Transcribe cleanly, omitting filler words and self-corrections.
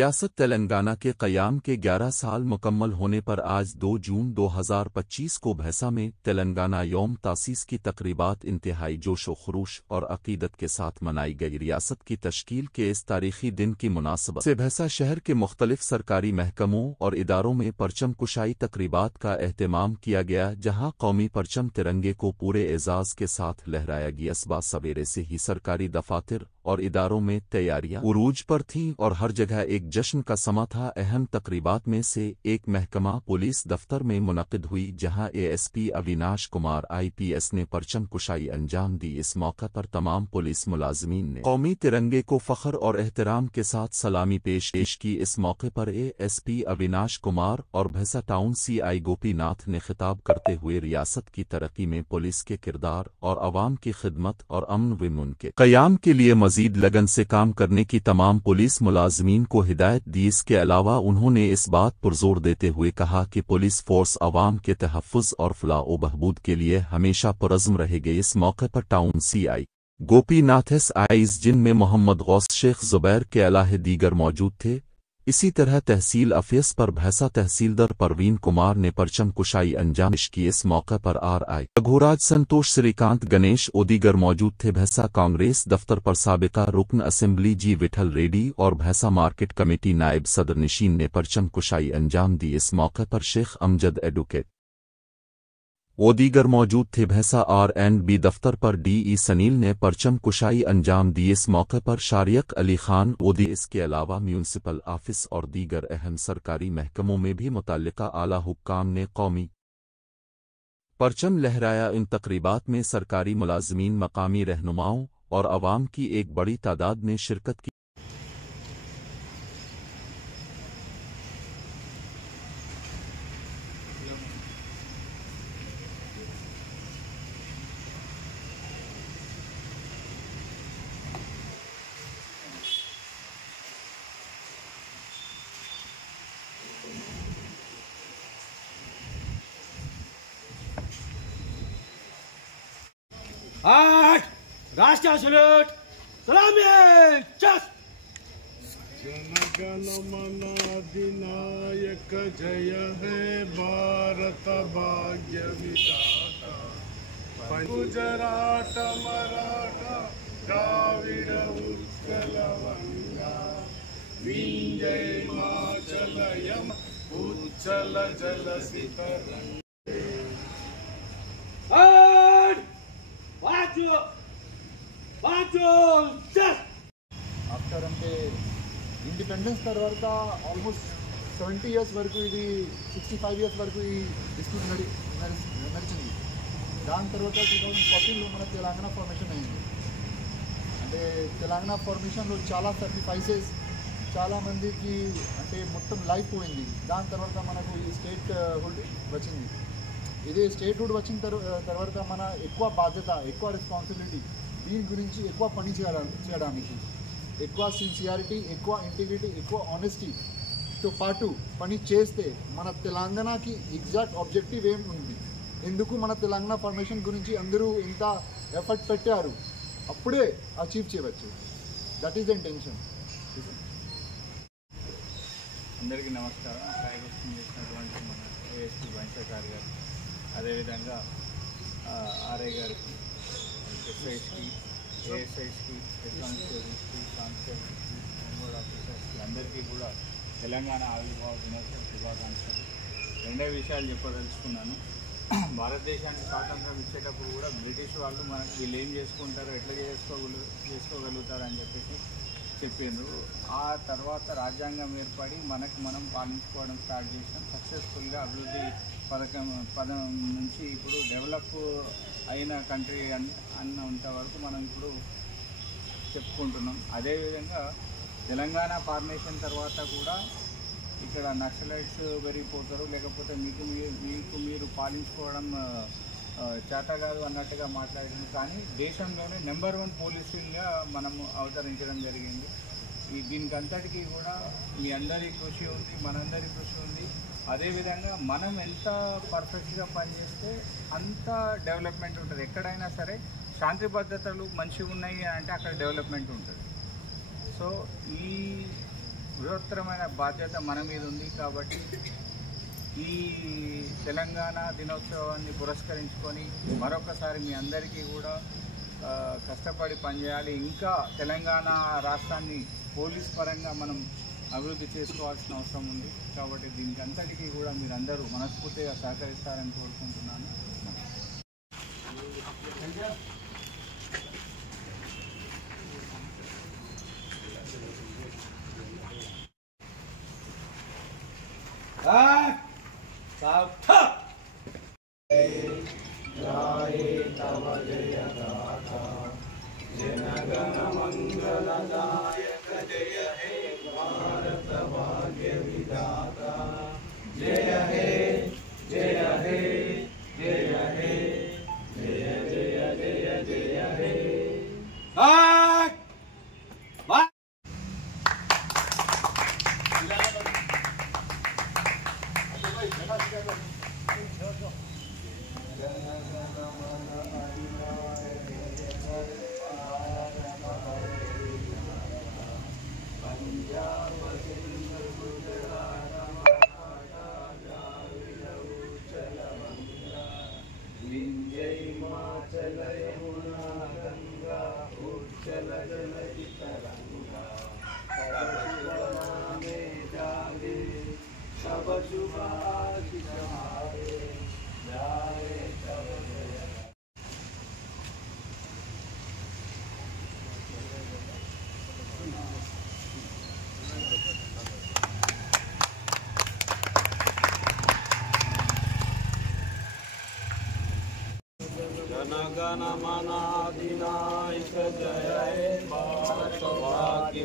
रियासत तेलंगाना के क़याम के 11 साल मुकम्मल होने पर आज 2 जून 2025 को भैंसा में तेलंगाना यौम तासीस की तक़रीबात इंतहाई जोश व खरूश और अक़ीदत के साथ मनाई गई। रियासत की तश्कील के इस तारीख़ी दिन की मुनासबत से भैंसा शहर के मुख्तलिफ सरकारी महकमों और इदारों में परचम कुशाई तक़रीबात का एहतमाम किया गया, जहाँ कौमी परचम तिरंगे को पूरे एजाज़ के साथ लहराया गया। सुबह सवेरे से ही सरकारी दफ़ातर और इदारों में तैयारियां उरूज पर थीं और हर जगह एक जश्न का समा था। अहम तक़रीबात में से एक महकमा पुलिस दफ्तर में मुनक़िद हुई, जहां एएसपी अविनाश कुमार आईपीएस ने परचम कुशाई अंजाम दी। इस मौका पर तमाम पुलिस मुलाज़मीन ने कौमी तिरंगे को फ़ख्र और एहतराम के साथ सलामी पेश की। इस मौके पर एएसपी अविनाश कुमार और भैंसा टाउन सीआई गोपीनाथ ने खिताब करते हुए रियासत की तरक्की में पुलिस के किरदार और अवाम की खिदमत और अमन व मुन के क़याम के लिए मज़ीद लगन से काम करने की तमाम पुलिस मुलाज़मीन को हिदायत दी। इसके अलावा उन्होंने इस बात पर जोर देते हुए कहा कि पुलिस फोर्स अवाम के तहफ़्फ़ुज़ और फलाह व बहबूद के लिए हमेशा पुरज़्म रहेगी। इस मौके पर टाउन सीआई गोपीनाथ एसआईज़ जिनमें मोहम्मद गौस शेख ज़ुबैर के अलावा दीगर मौजूद थे। इसी तरह तहसील अफेस पर भैंसा तहसीलदार परवीन कुमार ने परचम कुशाई अंजाम की। इस मौके पर आरआई रघुराज संतोष श्रीकांत गणेश और दीगर मौजूद थे। भैंसा कांग्रेस दफ्तर पर साबिका रुकन असेंबली जी विठल रेड्डी और भैंसा मार्केट कमेटी नायब सदर नशीन ने परचम कुशाई अंजाम दी। इस मौके पर शेख अमजद एडवोकेट वो दीगर मौजूद थे। भैंसा आर&बी दफ्तर पर डीई सनील ने परचम कुशाई अंजाम दी। इस मौके पर शारिक अली खान ओदी इसके अलावा म्यूनसिपल ऑफिस और दीगर अहम सरकारी महकमों में भी मुतल्लिका आला हुक्काम ने कौमी परचम लहराया। इन तक़रीबात में सरकारी मुलाज़मीन, मकामी रहनुमाओं और अवाम की एक बड़ी तादाद ने शिरकत की। राष्ट्रीय सल्यूट सलामी चस जनगण मन अधिनायक जय हे भारत भाग्य विधाता गुजरात मराठा द्राविड उत्कल वंगा विंध्य हिमाचल यम उच्चल जलसितरंग ఆఫ్టర్ అంటే ఇండిపెండెన్స్ తర్వాత ఆల్మోస్ట్ 70 ఇయర్స్ వరకు ఇది 65 ఇయర్స్ వరకు ఈ డిస్ప్యూట్ నడిచింది. దాని తర్వాత 2014లో మన తెలంగాణ ఫార్మేషన్ అయింది. అంటే తెలంగాణ ఫార్మేషన్లో చాలా సాక్రిఫైసెస్, చాలామందికి అంటే మొత్తం లైఫ్ పోయింది. దాని తర్వాత మనకు ఈ స్టేట్ హుడ్ వచ్చింది. ఇదే స్టేట్ హుడ్ వచ్చిన తర్వాత మన ఎక్కువ బాధ్యత, ఎక్కువ రెస్పాన్సిబిలిటీ, దీని గురించి ఎక్కువ పని చేయడానికి ఎక్కువ సిన్సియారిటీ, ఎక్కువ ఇంటిగ్రిటీ, ఎక్కువ ఆనెస్టీతో పాటు పని చేస్తే మన తెలంగాణకి ఎగ్జాక్ట్ ఆబ్జెక్టివ్ ఏం ఉంది, ఎందుకు మన తెలంగాణ ఫార్మేషన్ గురించి అందరూ ఇంత ఎఫర్ట్ పెట్టారు, అప్పుడే అచీవ్ చేయవచ్చు. That is the intention. అందరికీ నమస్కారం. సాయగస్తం చేసినటువంటి మన ఏఎస్పీ వైన్సా గారు, అదేవిధంగా ఆర్ఐ గారికి, ఎస్ఐస్కి, ఏఎస్ఐస్కి, కానిస్టేబుల్స్కి, కానిస్టేబుల్స్కి, హోంగార్డ్ ఆఫీసర్స్కి అందరికీ కూడా తెలంగాణ ఆవిర్భావ దినోత్సవ శుభాకాంక్షలు. రెండే విషయాలు చెప్పదలుచుకున్నాను. భారతదేశానికి స్వాతంత్రం ఇచ్చేటప్పుడు కూడా బ్రిటిష్ వాళ్ళు మనకు వీళ్ళు ఏం చేసుకుంటారో, ఎట్లా చేసుకోగలుగుతారు అని చెప్పేసి చెప్పిండ్రు. ఆ తర్వాత రాజ్యాంగం ఏర్పడి మనం పాలించుకోవడం స్టార్ట్ చేసినాం. సక్సెస్ఫుల్గా అభివృద్ధి పదం నుంచి ఇప్పుడు డెవలప్ అయిన కంట్రీ అన్నంత వరకు మనం ఇప్పుడు చెప్పుకుంటున్నాం. అదేవిధంగా తెలంగాణ ఫార్మేషన్ తర్వాత కూడా ఇక్కడ నక్సలైట్స్ పెరిగిపోతారు, లేకపోతే మీకు మీరు పాలించుకోవడం చేత కాదు అన్నట్టుగా మాట్లాడింది. కానీ దేశంలోనే నెంబర్ 1 పోలీసులుగా మనము అవతరించడం జరిగింది. దీనికి అంతటికీ కూడా మీ అందరి కృషి ఉంది, మనందరి కృషి ఉంది. అదేవిధంగా మనం ఎంత పర్ఫెక్ట్గా పనిచేస్తే అంత డెవలప్మెంట్ ఉంటుంది. ఎక్కడైనా సరే శాంతి భద్రతలు మంచిగా ఉన్నాయి అంటే అక్కడ డెవలప్మెంట్ ఉంటుంది. సో ఈ బృహత్తరమైన బాధ్యత మన మీద ఉంది. కాబట్టి ఈ తెలంగాణ దినోత్సవాన్ని పురస్కరించుకొని మరొకసారి మీ అందరికీ కూడా కష్టపడి పనిచేయాలి. ఇంకా తెలంగాణ రాష్ట్రాన్ని పోలీస్ పరంగా మనం అభివృద్ధి చేసుకోవాల్సిన అవసరం ఉంది. కాబట్టి దీనికి అంతటికీ కూడా మీరందరూ మనస్ఫూర్తిగా సహకరిస్తారని కోరుకుంటున్నాను. तव जय गाथा जनगण मंगलदायक जय हे भारत भाग्य विधाता जय हे जय हे जय हे जय जय जय जय हे जनगण मन अधिनायक जय हे भारत भाग्य